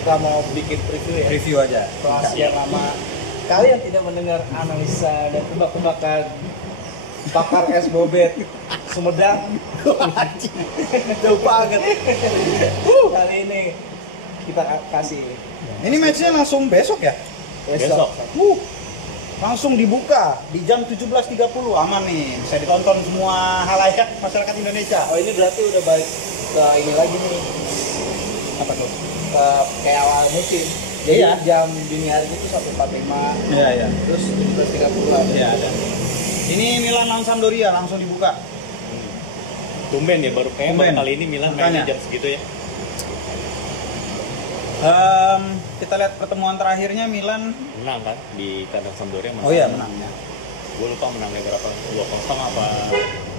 kita mau bikin preview ya. Review aja. Setelah sekian lama kalian tidak mendengar analisa dan tebak-tebakan pakar es bobet Sumedang. Jauh banget. Kali ini kita kasih Ini matchnya langsung besok ya? besok. Langsung dibuka di jam 17.30, aman nih, bisa ditonton semua halayak masyarakat Indonesia. Oh ini berarti udah balik ke ini lagi nih. Apa tuh? Kayak awal musim. Jadi Iya. jam dini hari itu 1.45 Iya, iya. terus 17.30 Iya, ada. Ini Milan lawan Sampdoria langsung dibuka. Tumben ya, baru Tumben. kali ini Milan Makanya. mainnya jam segitu ya. Kita lihat pertemuan terakhirnya Milan. Menang kan di kandang Sampdoria. Oh iya, menang ya. Gue lupa menangnya berapa, 2-0 apa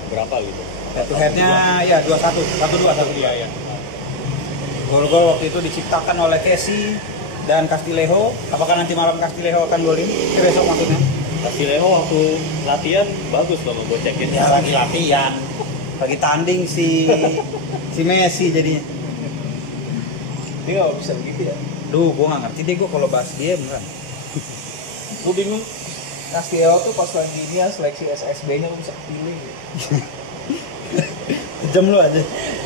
berapa gitu. Head to headnya ya 2-1, 1-2, 1-2 Iya, ya. Gol-gol waktu itu diciptakan oleh Kessi dan Castillejo. Apakah nanti malam Castillejo akan golin? Besok maksudnya? Castillejo waktu latihan bagus loh, gue cekin. Ya lagi latihan, lagi tanding si Messi jadinya. Ini nggak bisa begitu ya. Duh, gua nggak ngerti deh gua kalau bahas dia beneran. Gue bingung. Castillo tuh pas lagi ini ya seleksi SSB-nya lu bisa kepilih. Gitu. Jam lu aja.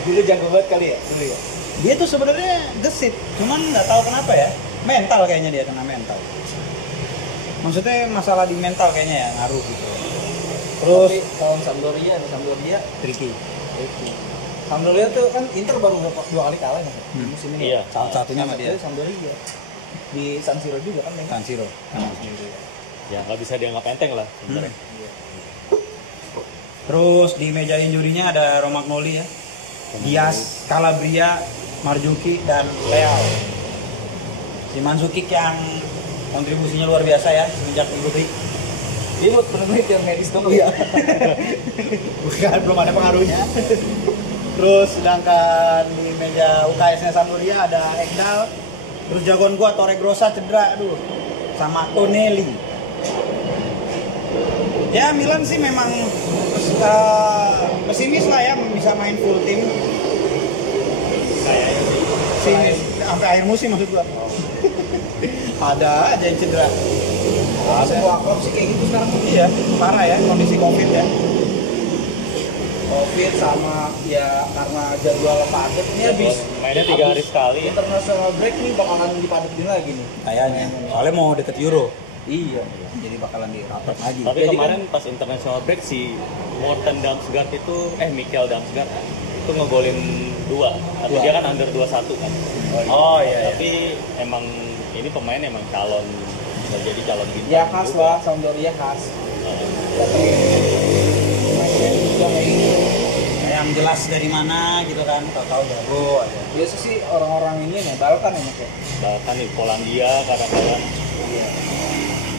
Dulu jago banget kali ya dulu ya. Dia tuh sebenarnya gesit, cuman nggak tahu kenapa ya. Mental kayaknya dia kena mental. Maksudnya masalah di mental kayaknya ya ngaruh gitu. Terus Tapi kalau Sampdoria tricky. Sampdoria tuh kan Inter baru 2 kali kalah ya di musim ini. Iya. Salah satunya sama dia. Sampdoria di San Siro juga kan main. San Siro. Ya nggak bisa dianggap enteng lah sebenarnya. Terus di meja injurinya ada Romagnoli ya, Diaz, Calabria, Marzuki dan Leao. Si Mandzukic yang kontribusinya luar biasa ya semenjak ikut. Dia buat penemuit yang medis dong ya. Bukan, belum ada pengaruhnya. Terus sedangkan di meja UKS-nya Sampdoria ada Ekdal. Terus jagoan gua Torre Grossa cedera, aduh. Sama Tonelli. Ya Milan sih memang pesimis lah ya bisa main full tim. Kayaknya sih. Sampai akhir musim maksud gua. Ada aja yang cedera. Semua klub sih kayak gitu sekarang. Iya, parah ya kondisi Covid ya. Covid sama ya karena jadwal padat ini habis. Mainnya 3 hari sekali. International break nih bakalan dipadetin lagi nih. Kayaknya. Soalnya mau deket Euro. Iya. Jadi bakalan dirapat lagi. Tapi Jadi kemarin pas international break si Morten Damsgaard itu, Mikkel Damsgaard itu ngegolin 2. Tapi Dua. dia kan under 21 kan. Oh iya. Tapi emang ini pemain emang calon, bisa jadi calon bintang. Ya khas juga. lah, Sampdoria khas. Datengin pemain juga kayak gitu. Yang jelas dari mana gitu kan, tahu-tahu jago aja. Biasa sih orang-orang ini nebal kan enak ya. Bahkan di Polandia kadang-kadang.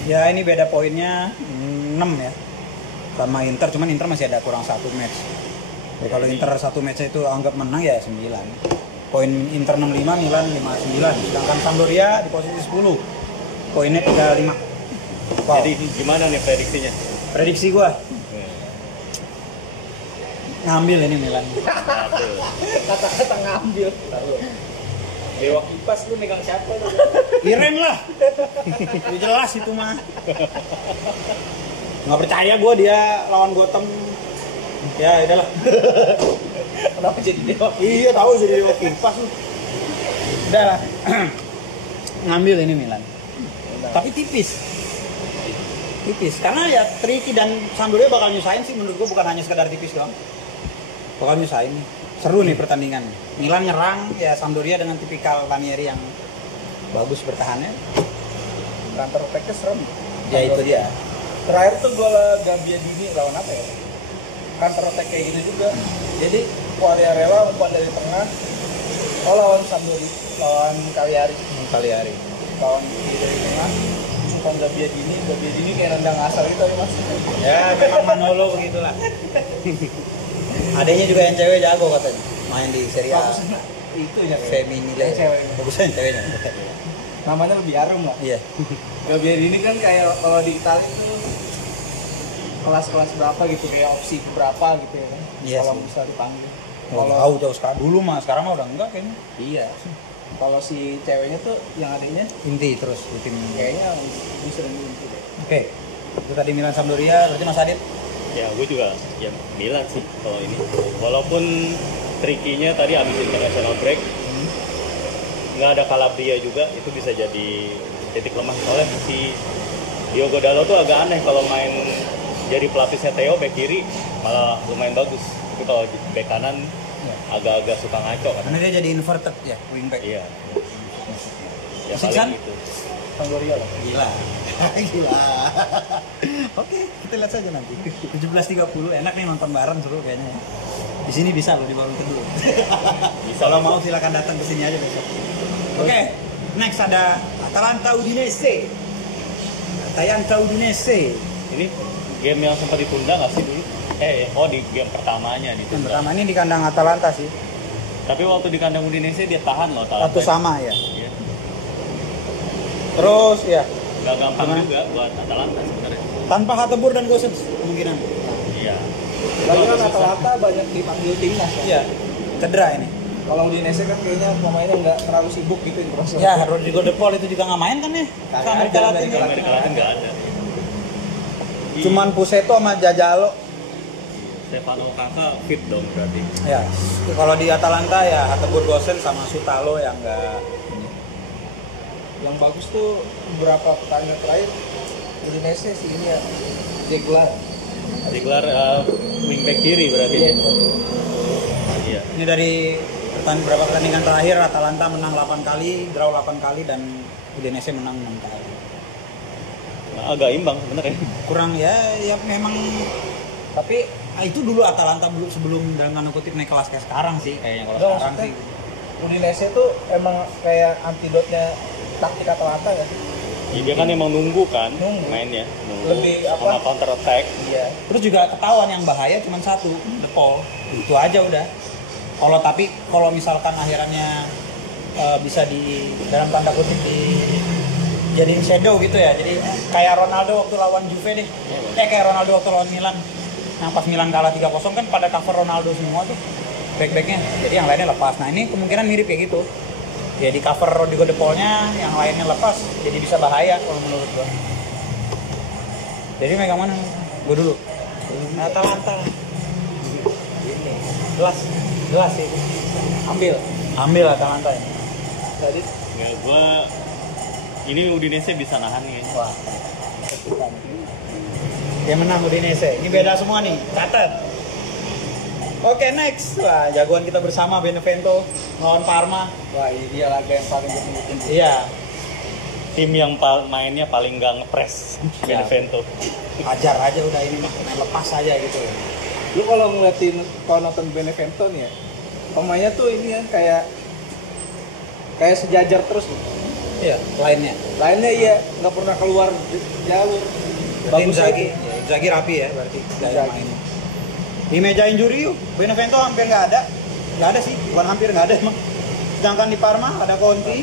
Ya ini beda poinnya 6 ya sama Inter, cuman Inter masih ada kurang 1 match. Ya, kalau Inter 1 match itu anggap menang ya 9. Poin Inter 65, Milan 59. Sedangkan Sampdoria di posisi 10. Poinnya 35. Wow. Jadi gimana nih prediksinya? Prediksi gua ngambil ini Milan. Aduh. Kata-kata ngambil. Dewa kipas lu megang siapa lu? Iren lah. Udah jelas itu mah. Nggak percaya gue dia lawan Gotham. Ya udahlah. Kenapa jadi dewa? Iya tahu jadi dewa kipas lu. Udahlah. Ngambil ini Milan. Tapi tipis. Tipis. Karena ya tricky dan Sampdoria bakal nyusahin sih menurut gue, bukan hanya sekedar tipis doang. Bakal nyusahin. Seru nih pertandingan. Milan nyerang, ya Sampdoria dengan tipikal Ranieri yang bagus bertahannya. Counter attack-nya serem. Ya itu dia. Terakhir tuh gol Gabbiadini lawan apa ya? Counter attack kayak gitu juga. Jadi Quagliarella umpan dari tengah. Oh lawan Sampdoria, lawan Cagliari. Cagliari. Lawan kiri dari tengah. Umpan Gabbiadini kayak nendang asal gitu mas. Ya memang Manolo begitulah. Adanya juga yang cewek jago katanya. Main di Serie A. Bagusnya itu ya. Feminile. Yang cewek. Bagusnya yang ceweknya. Namanya lebih harum lah. Iya. Gabbiadini kan kayak kalau di Italia tuh kelas-kelas berapa gitu, kayak opsi berapa gitu ya kan. Iya Kalau sih. bisa dipanggil. Kalau tahu jauh sekarang dulu mah, sekarang mah udah enggak kayaknya. Iya. Kalau si ceweknya tuh yang adanya Inti terus di tim. kayaknya bisa inti deh. Oke. Itu tadi Milan Sampdoria, berarti Mas Adit. Ya gue juga ya Milan sih kalau ini. Walaupun trikinya tadi habis international break nggak ada Calabria juga, itu bisa jadi titik lemah. Soalnya si Diogo Dalot tuh agak aneh kalau main jadi pelapisnya Theo back kiri malah lumayan bagus. Tapi kalau di back kanan agak-agak suka ngaco kan. Karena dia jadi inverted ya, wingback. Iya. Ya Siksan? paling gitu. Sampdoria lah. Gila. Gila. Oke, kita lihat saja nanti. 17.30 enak nih nonton bareng seru kayaknya. Di sini bisa loh di Warung Teduh. Bisa Kalau mau silakan datang ke sini aja besok. Oke, next ada Atalanta Udinese. Atalanta Udinese. Ini game yang sempat ditunda nggak sih dulu? Di game pertamanya Yang ditunda. pertama ini di kandang Atalanta sih. Tapi waktu di kandang Udinese dia tahan loh Atalanta. Satu sama ya. Iya. Terus ya, Nggak gampang Gimana? juga buat Atalanta sebenarnya. tanpa Hateboer dan Gosens kemungkinan. Iya. Lagi kan Atalanta banyak dipanggil timnas ya. Iya. Cedera ini. Kalau Udinese kan kayaknya pemainnya nggak terlalu sibuk gitu internasional. Ya, Rodrigo De Paul itu juga nggak main kan ya? Kagak Sama ada, Latin. Amerika Amerika Latin nggak ada. Cuman Puseto sama Jajalo. Stefano Kaka fit dong berarti. Ya, kalau di Atalanta ya Hateboer Gosens sama Sutalo yang nggak. Yang bagus tuh beberapa pertandingan terakhir Udinese sih ini ya Zeglar. Ziegler wingback kiri berarti. Iya. Ini dari beberapa pertandingan terakhir Atalanta menang 8 kali, draw 8 kali dan Udinese menang 6 kali. Nah, agak imbang sebenarnya. Kurang ya memang Tapi itu dulu Atalanta sebelum dalam tanda kutip naik kelas kayak sekarang sih kayaknya kalau Nggak, sekarang maksudnya sih. Udinese tuh emang kayak antidotnya taktik Atalanta ya. Ya, dia kan emang nunggu kan Nunggu. mainnya, nunggu Lebih sama apa? counter attack. Iya. Terus juga ketahuan yang bahaya cuma satu, De Paul. Itu aja udah. Kalau misalkan akhirannya bisa di dalam tanda kutip di jadiin shadow gitu ya. Jadi kayak Ronaldo waktu lawan Juve deh. Kayak Ronaldo waktu lawan Milan. Yang pas Milan kalah 3-0 kan pada cover Ronaldo semua tuh. Back-backnya. Jadi yang lainnya lepas. Nah, ini kemungkinan mirip kayak gitu. Ya di cover Rodrigo De Paul-nya, yang lainnya lepas. Jadi bisa bahaya kalau menurut gua. Jadi megang mana? Gua dulu. Atalanta. Jelas sih. Ambil Atalanta ini. Tadi Ya gua ini Udinese bisa nahan nih. Wah. Dia menang Udinese. Ini beda semua nih. Catat. Oke, next. Wah, jagoan kita bersama Benevento lawan Parma. wah ini dia laga yang paling ditunggu-tunggu. Iya. Tim yang mainnya paling nggak ngepres Ya. Benevento. Ajar aja udah ini mah main lepas aja gitu. Lu kalau nonton Benevento nih ya, pemainnya tuh ini ya kayak sejajar terus nih. Iya, lainnya. Lainnya iya nggak pernah keluar jalur. Bagus Inzaghi. aja. Ya, Inzaghi rapi ya berarti gaya Inzaghi. mainnya. Di meja injury yuk, Benevento hampir nggak ada. Nggak ada sih, bukan hampir nggak ada emang. Sedangkan di Parma ada Conti,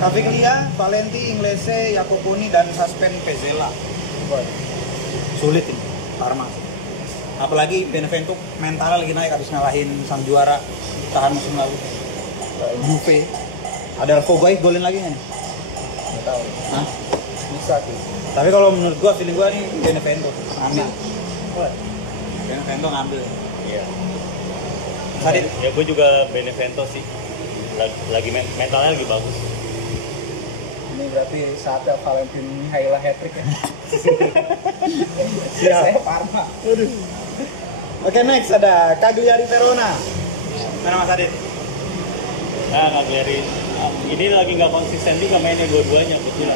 Caviglia, Valenti, Inglese, Jacoponi, dan Suspend Pezzella. Sulit ini, Parma. Apalagi Benevento mentalnya lagi naik habis ngalahin sang juara tahan musim lalu. Juve. Ada Alfogay golin lagi nggak nih? Nggak tahu. Hah? Bisa sih. Tapi kalau menurut gua, feeling gua nih Benevento ngambil. Wah, Benevento ngambil. Iya. Sadit. Ya gue juga Benevento sih. Lagi mentalnya lagi bagus. ini berarti saatnya Valentin Mihaila hat-trick ya. Siap. Saya Parma. Oke, next ada Cagliari Verona. Mana Mas Adit? Nah, Cagliari ini lagi nggak konsisten juga mainnya dua-duanya betul.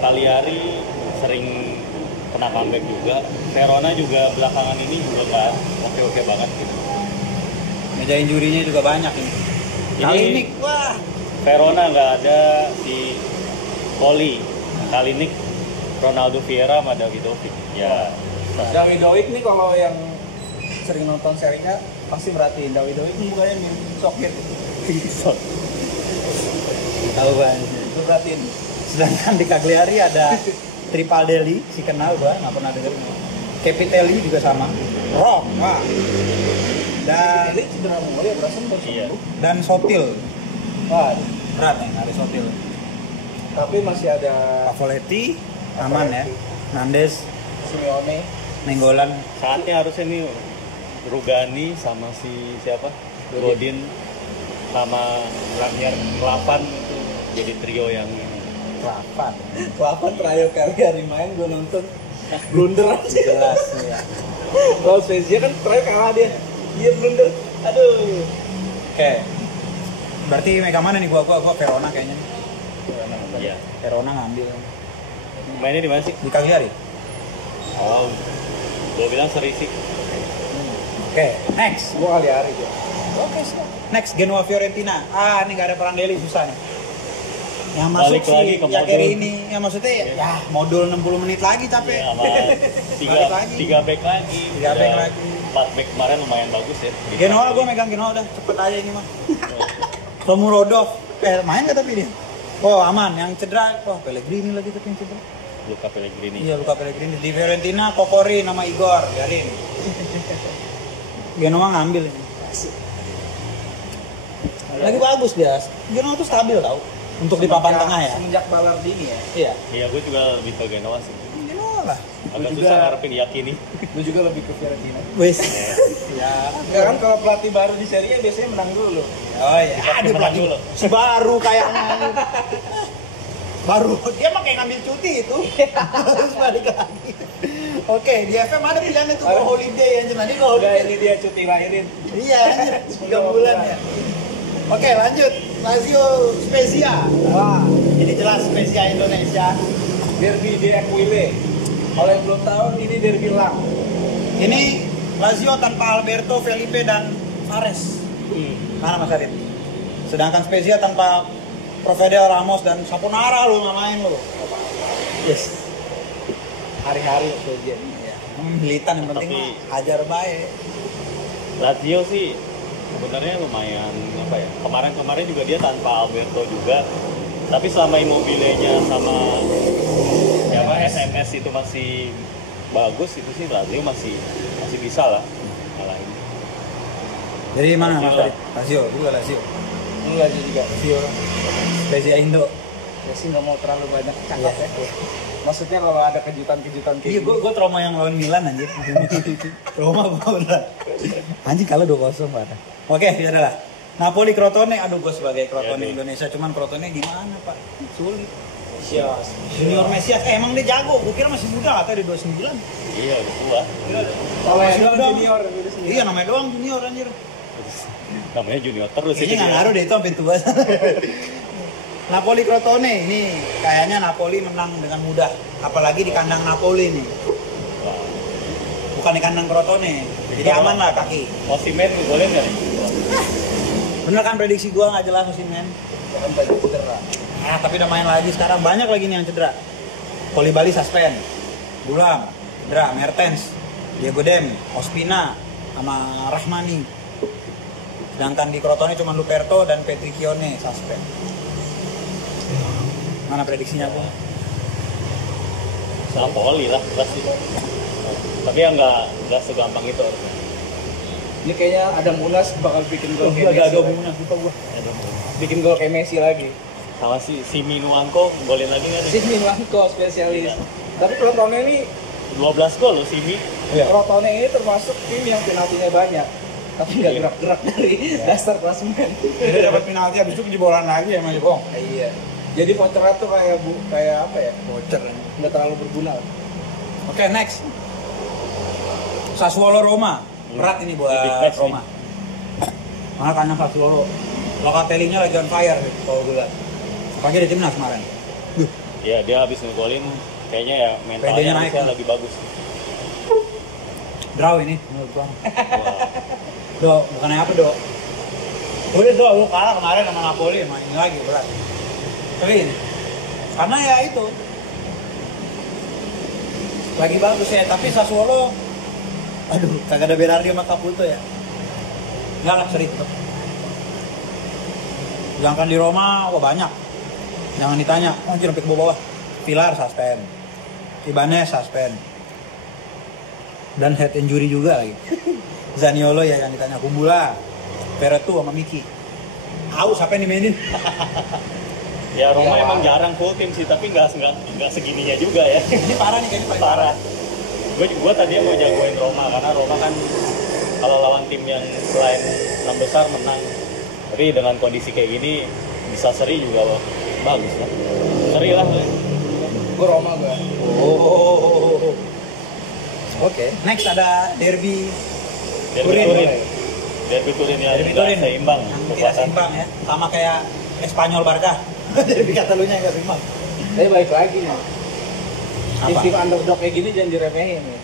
Cagliari sering kena comeback juga. Verona juga belakangan ini juga nggak oke-oke banget gitu. Meja injurinya juga banyak ini. Kalinik, wah. Verona nggak ada si Poli, Kalinik, Ronaldo Vieira, sama Davidovic. Ya. Dawidovic nih kalau yang sering nonton serinya pasti merhatiin Dawidovic mukanya nih sokit. Tahu banget. Itu perhatiin. Sedangkan di Cagliari ada Tripaldelli, si kenal gua, nggak pernah denger. Capitelli juga sama. Rock, wah. Dan Ini cedera mulu ya berasa baru Iya. sembuh. dan Sotil. Wah, berat nih Aristotle. tapi masih ada Pavoletti aman ya. Nandes, Simeone. Nenggolan. Saatnya harusnya nih Rugani sama si siapa? Godin sama Ranier Klavan itu jadi trio yang Klavan terakhir kali hari main gue nonton blunder aja. Jelas ya. Lawan Spezia kan terakhir kalah dia. Dia blunder. Aduh. Oke. Berarti mega mana nih gua Verona kayaknya. Iya. Verona ngambil Mainnya di mana sih? di Cagliari. Oh, gue bilang seri sih. Oke, next. Gue kali hari dia. Oke, next Genoa Fiorentina. Ah, ini nggak ada Prandelli susah nih. Yang masuk Balik lagi sih ke Yakeri modul. ini. Ya maksudnya ya modul 60 menit lagi capek. Ya, sama Balik lagi. tiga back lagi. Tiga back lagi. 4 back kemarin lumayan bagus ya. Genoa gue megang Genoa udah cepet aja ini mah. Shomurodov main nggak tapi dia? Oh aman, yang cedera, wah Pellegrini lagi tapi yang cedera. Luka Pellegrini. Iya Luka Pellegrini. Di Fiorentina Kokori nama Igor, biarin. Genoa ngambil ini. Lagi bagus dia. Genoa tuh stabil tau. Untuk di papan tengah ya. Semenjak Ballardini ya. Iya. Iya, gue juga lebih ke Genoa sih. Genoa lah. Agak Gua susah juga- ngarepin Yakini. Gue juga lebih ke Fiorentina. Wis. Ya. Enggak kan kalau pelatih baru di Serie A biasanya menang dulu. Oh iya. Dipaksa Aduh menang pelatih dulu. si baru kayaknya. Baru dia mah kayak ngambil cuti itu. Terus balik lagi. Oke, di FM ada pilihannya tuh mau holiday anjir nanti kalau Enggak, holiday. ini dia cuti lahirin. Iya, anjir, 3 bulan ya. Oke, lanjut. Lazio Spezia. Wah, Ini jelas Spezia Indonesia. derby di Aquile. Kalau yang belum tahu, ini derby lang. Ini Lazio tanpa Alberto, Felipe dan Fares. Mana Mas Arif? Sedangkan Spezia tanpa Provedel, Ramos dan Saponara lu nggak main lu. Yes. Hari-hari Spezia. Ya, militan yang penting Tapi- mah hajar baik. Lazio sih sebenarnya lumayan apa ya. Kemarin juga dia tanpa Alberto juga. Tapi selama Immobile-nya sama siapa SMS itu masih bagus, itu sih Lazio masih bisa lah ngalahin. Jadi mana Mas Lazio. Arif? Lazio, juga Lazio. Enggak juga. Lazio. Spezia Indo. Ya sih nggak mau terlalu banyak cakap ya. Maksudnya kalau ada kejutan-kejutan kayak Iya, gue trauma yang lawan Milan anjir. Trauma banget. Anjing kalah 2-0 parah. Oke, ya adalah. Napoli Crotone, aduh gue sebagai Crotone Ya, nih. Indonesia, cuman Crotone gimana Pak? Sulit. Iya. Junior Mesias, emang dia jago, gue kira masih muda, katanya dia 29. Iya, udah tua. Kalau yang Masih itu doang. junior gitu sih. Iya namanya doang junior anjir. Namanya junior terus Kayaknya nggak dia. ngaruh deh itu sampai tua. Napoli Crotone, ini kayaknya Napoli menang dengan mudah. Apalagi di kandang Napoli nih, Wah. bukan di kandang Crotone. Jadi aman lah kaki. Osimhen golin nggak nih? Bener kan prediksi gua nggak jelas sih men. Jangan banyak cedera. Nah, tapi udah main lagi sekarang banyak lagi nih yang cedera. Koulibaly suspend, Gulam, cedera, Mertens, Diego Dem, Ospina, sama Rahmani. Sedangkan di Crotone cuma Luperto dan Petricchione suspend. Mana prediksinya Bu? Napoli lah pasti. Tapi ya nggak segampang itu. Ini kayaknya ada Munas bakal bikin gol kayak Messi. Agak lagi. Munas lupa gua. Bikin gol kayak Messi lagi. Sama si Minuanko golin lagi nggak nih? Si Milanko spesialis. Tapi Crotone ini 12 gol loh Simi. Crotone ini termasuk tim yang penaltinya banyak. Tapi nggak Iya. gerak-gerak dari dasar klasemen. Dia dapat penalti habis itu kejebolan lagi ya Mas Bong. Iya. Jadi voucher tuh kayak apa ya? Bocor. Nggak terlalu berguna. Oke, next. Sassuolo Roma. Berat ini buat Big match Roma. Mana kandang Sassuolo. Locatelli-nya lagi on fire nih, kalau gue lihat. Apalagi di timnas kemarin. Ya dia habis ngegolin kayaknya ya PD-nya mentalnya naik, harusnya kan? lebih bagus. Draw ini menurut gua. Wah. Do, bukannya apa Do? Udah Do, lu kalah kemarin sama Napoli, main ini lagi berat. Tapi ini, karena ya itu lagi bagus ya, tapi Sassuolo aduh, kagak ada Berardi sama Caputo ya. Enggak lah, seri tetap. Sedangkan di Roma, wah banyak. Jangan ditanya, oh anjir sampai ke bawah. Pilar suspend. Ibanez suspend. Dan head injury juga lagi. Zaniolo ya yang ditanya, Kumbula, Peretu sama Miki. Haus apa yang dimainin? Ya Roma Iya, emang Wak. jarang full tim sih, tapi nggak segininya juga ya. Ini parah nih kayaknya paling Parah. Gue tadinya mau jagoin Roma karena Roma kan kalau lawan tim yang selain 6 besar menang. Tapi dengan kondisi kayak gini bisa seri juga loh. Bagus lah. Seri lah. Gue Roma gue. Oh. Oke. Next ada derby Derby Turin. Turin. Derby Turin yang Derby nggak Turin seimbang. yang tidak kekuatan. seimbang ya. Sama kayak Espanyol Barca. Derby Catalunya nggak seimbang. Tapi balik lagi nih. Apa? Tim underdog kayak gini jangan diremehin nih.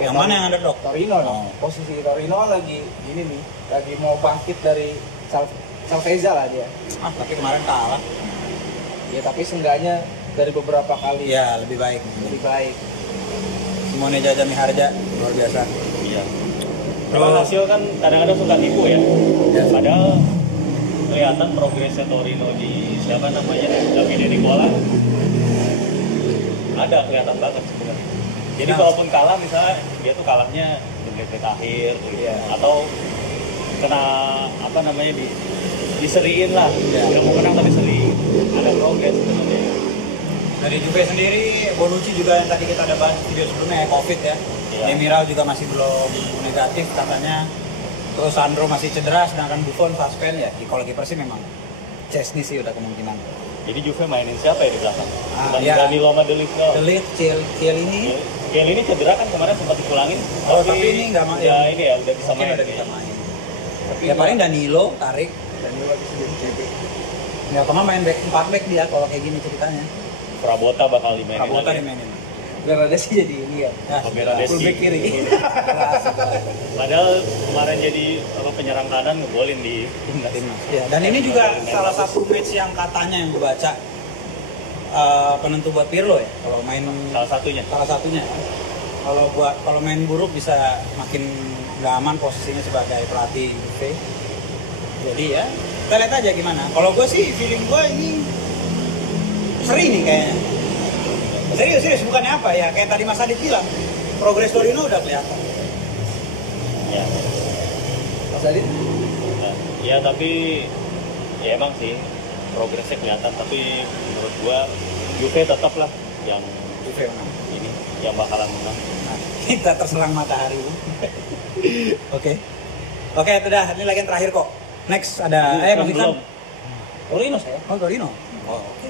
Yang mana yang underdog? Torino Oh. dong. Posisi Torino kan lagi ini nih, lagi mau bangkit dari Salvezza lah dia. Tapi kemarin kalah. Ya tapi seenggaknya dari beberapa kali Iya, lebih baik. lebih baik. Simone Jaja Miharja luar biasa. Iya. Memang hasil kan kadang-kadang suka tipu ya. Padahal kelihatan progresnya Torino di siapa namanya Davide Nicola ada kelihatan banget sebenarnya. Jadi Nah. kalaupun kalah misalnya dia tuh kalahnya di menit akhir gitu. Iya. Atau kena apa namanya diseriin lah. Iya. Udah mau menang tapi seri. Ada progres sebenarnya. Dari Juve sendiri, Bonucci juga yang tadi kita ada bahas di video sebelumnya ya, Covid ya. Iya. Demiral juga masih belum negatif katanya. Terus Sandro masih cedera, sedangkan Buffon suspend ya. Kalau kiper sih memang Chesney sih udah kemungkinan. Jadi Juve mainin siapa ya di belakang? Ah, Cuman iya. Danilo sama De Ligt doang. Delit, Ciel Yang ini cedera kan kemarin sempat dipulangin. Oh, tapi ini nggak main. Ya ini ya udah bisa mungkin main. udah bisa main. Tapi Ya paling Danilo tarik. dan dia lagi jadi CB. Ya kemana main back 4 back dia kalau kayak gini ceritanya. Prabota bakal dimainin. Prabota lagi. dimainin. Biar ada sih jadi ini ya. Ya, Oh, Bernadeschi. Full back kiri. Padahal kemarin jadi apa penyerang kanan ngegolin di timnas. Timnas. Ya, dan ini juga salah satu match yang katanya yang gue baca penentu buat Pirlo ya. Kalau main Salah satunya. salah satunya. Kalau main buruk bisa makin nggak aman posisinya sebagai pelatih Juve. Jadi ya kita lihat aja gimana. Kalau gue sih feeling gue ini seri nih kayaknya. Serius bukannya apa ya? Kayak tadi Mas Adit bilang, progres Torino udah kelihatan. Ya. Mas Adit? Nah, ya tapi ya emang sih progresnya kelihatan tapi menurut gua Juve tetap lah yang Juve menang. ini yang bakalan menang. Nah, kita terserang matahari. Oke. Oke, itu dah. Ini lagi yang terakhir kok. Next ada Belum. Bang Iksan. Torino saya. Oh, Torino. Oh, oke.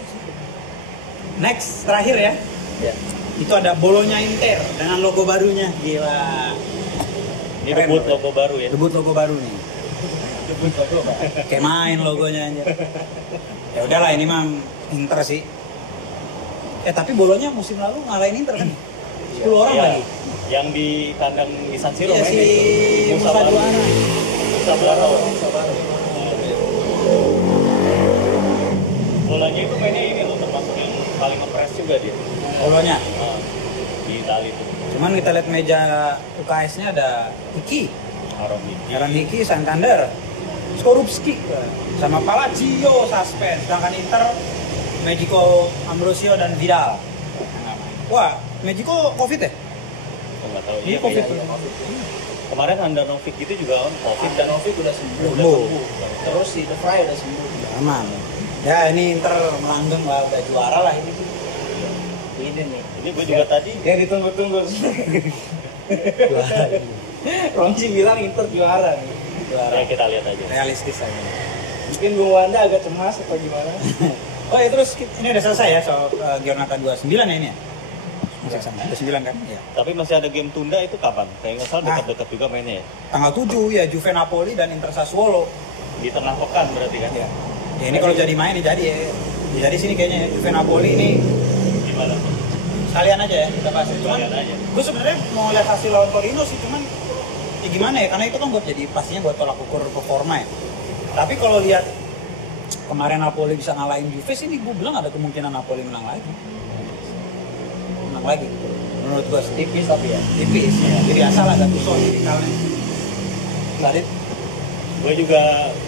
Next terakhir ya. Ya. Itu ada Bologna Inter dengan logo barunya. Gila. Ini Keren, debut bro. logo baru ya. Debut logo baru nih. Debut logo Pak. Kayak main logonya aja. Ya udahlah ini mah Inter sih. Tapi Bologna musim lalu ngalahin Inter kan? 10 orang Iya. lagi. Yang di kandang di San Siro Iya main si itu. Musa Juara. Musa Juara. Bolanya itu mainnya ini loh termasuk yang paling ngepres juga dia. Bologna. Nah, di Itali itu. Cuman kita lihat meja UKS-nya ada Iki, Aromi. Yaran Iki, Santander, Skorupski, sama Palacio suspend. Sedangkan Inter, Magico, Ambrosio dan Vidal. Wah, Magico Covid ya? Oh, nggak tahu. Ini Iya, Covid. iya. Kemarin Handanovic itu juga kan Covid dan Novik udah sembuh. Sembuh. Terus si De Vrij udah sembuh. Aman. Ya ini Inter melanggeng lah, udah juara lah ini. Ini nih. ini gue juga tadi Yang ditunggu-tunggu. Juara. Ronci bilang Inter juara nih. ya kita lihat aja. Realistis aja. Mungkin Bung Wanda agak cemas atau gimana? Oh ya terus ini udah selesai ya soal Giornata 29 ya ini ya? Masih sama, 29 kan? Iya. Tapi masih ada game tunda itu kapan? Kayak nggak salah dekat-dekat juga mainnya ya. Tanggal 7 ya Juve Napoli dan Inter Sassuolo. Di tengah pekan berarti kan? Ya. Ya ini kalau jadi main nih jadi ya. Ya, jadi sini kayaknya ya. Juve Napoli ini Gimana? sekalian aja ya kita bahas. Cuman Sekalian aja. gue sebenarnya mau lihat hasil lawan Torino sih cuman ya gimana ya karena itu kan buat jadi pastinya buat tolak ukur performa ya. Tapi kalau lihat kemarin Napoli bisa ngalahin Juve sih gue bilang ada kemungkinan Napoli menang lagi. Menang lagi. Menurut gue sih. Tipis tapi ya. Tipis ya. Jadi asal agak tusuk tipikalnya. Tadi Gue juga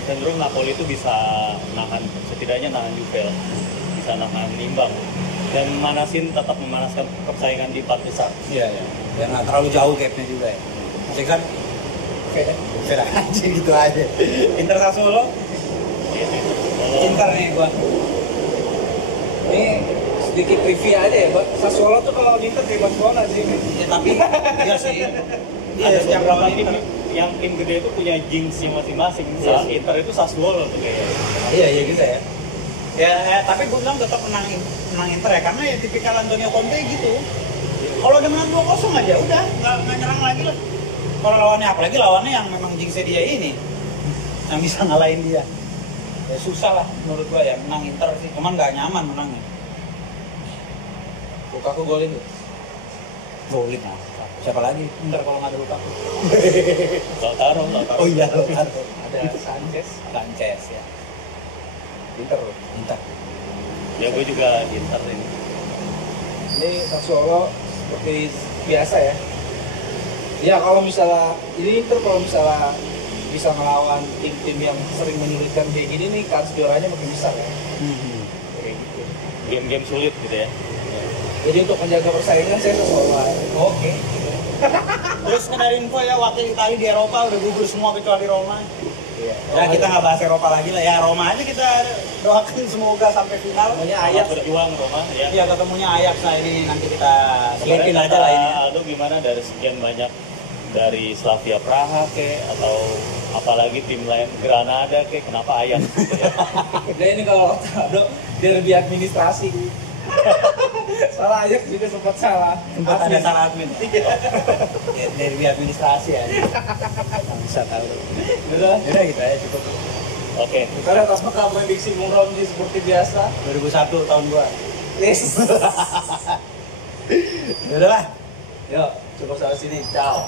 cenderung Napoli itu bisa nahan, setidaknya nahan Juve lah. Bisa nahan imbang. Dan tetap memanaskan persaingan di 4 besar. iya ya. Dan nggak terlalu jauh gapnya juga ya. Masih kan Oke deh. Fera aja gitu aja. Inter Sassuolo Inter nih gua. Ini sedikit trivia aja ya, Bang. Sassuolo tuh kalau Inter kayak Barcelona sih. Ya tapi iya sih. Iya, Ada setiap beberapa lawan tim Inter. yang tim gede itu punya jinxnya masing-masing. Salah Inter itu Sassuolo tuh kayaknya. Iya gitu ya. Tapi gue bilang tetap menang Inter ya, karena ya tipikal Antonio Conte gitu. Kalau udah menang 2-0 aja udah nggak nyerang lagi lah. Kalau lawannya, apalagi lawannya yang memang jinxnya dia ini, yang bisa ngalahin dia. Ya susah lah menurut gua ya, menang Inter sih, cuman nggak nyaman menangnya. Lukaku golin tuh. Golin lah. Siapa lagi? Inter kalau nggak ada Lukaku. Lautaro. Oh iya, Lukaku. Ada Sanchez ya. Inter. Inter. Ya gue juga Inter ini. Ini Sassuolo seperti biasa ya. Ya kalau misalnya ini Inter kalau misalnya bisa melawan tim-tim yang sering menyulitkan kayak gini nih, kans juaranya makin besar ya. Kayak gitu. Game-game sulit gitu ya. Jadi untuk menjaga persaingan saya Sassuolo. Oke. Terus dari info ya, wakil Italia di Eropa udah gugur semua kecuali Roma. Iya. Ya kita nggak bahas Eropa lagi lah ya, Roma aja kita doakan semoga sampai final. Namanya Ayak Ajax. berjuang Roma ya. Iya, ketemunya Ajax, nah ini nanti kita selipin aja lah ini. Aldo gimana dari sekian banyak dari Slavia Praha atau apalagi tim lain Granada kenapa Ajax gitu ya? Udah ini kalau Aldo derby administrasi. Salah Ajax juga sempat salah. Sempat ada salah admin. Ya, dari administrasi ya. Bisa tahu. Udah. Udah gitu aja cukup. Oke. Kita lihat apakah prediksi Bung Romji seperti biasa. 2001 tahun gua. Yes. Udah lah. Yuk, cukup sampai sini. Ciao.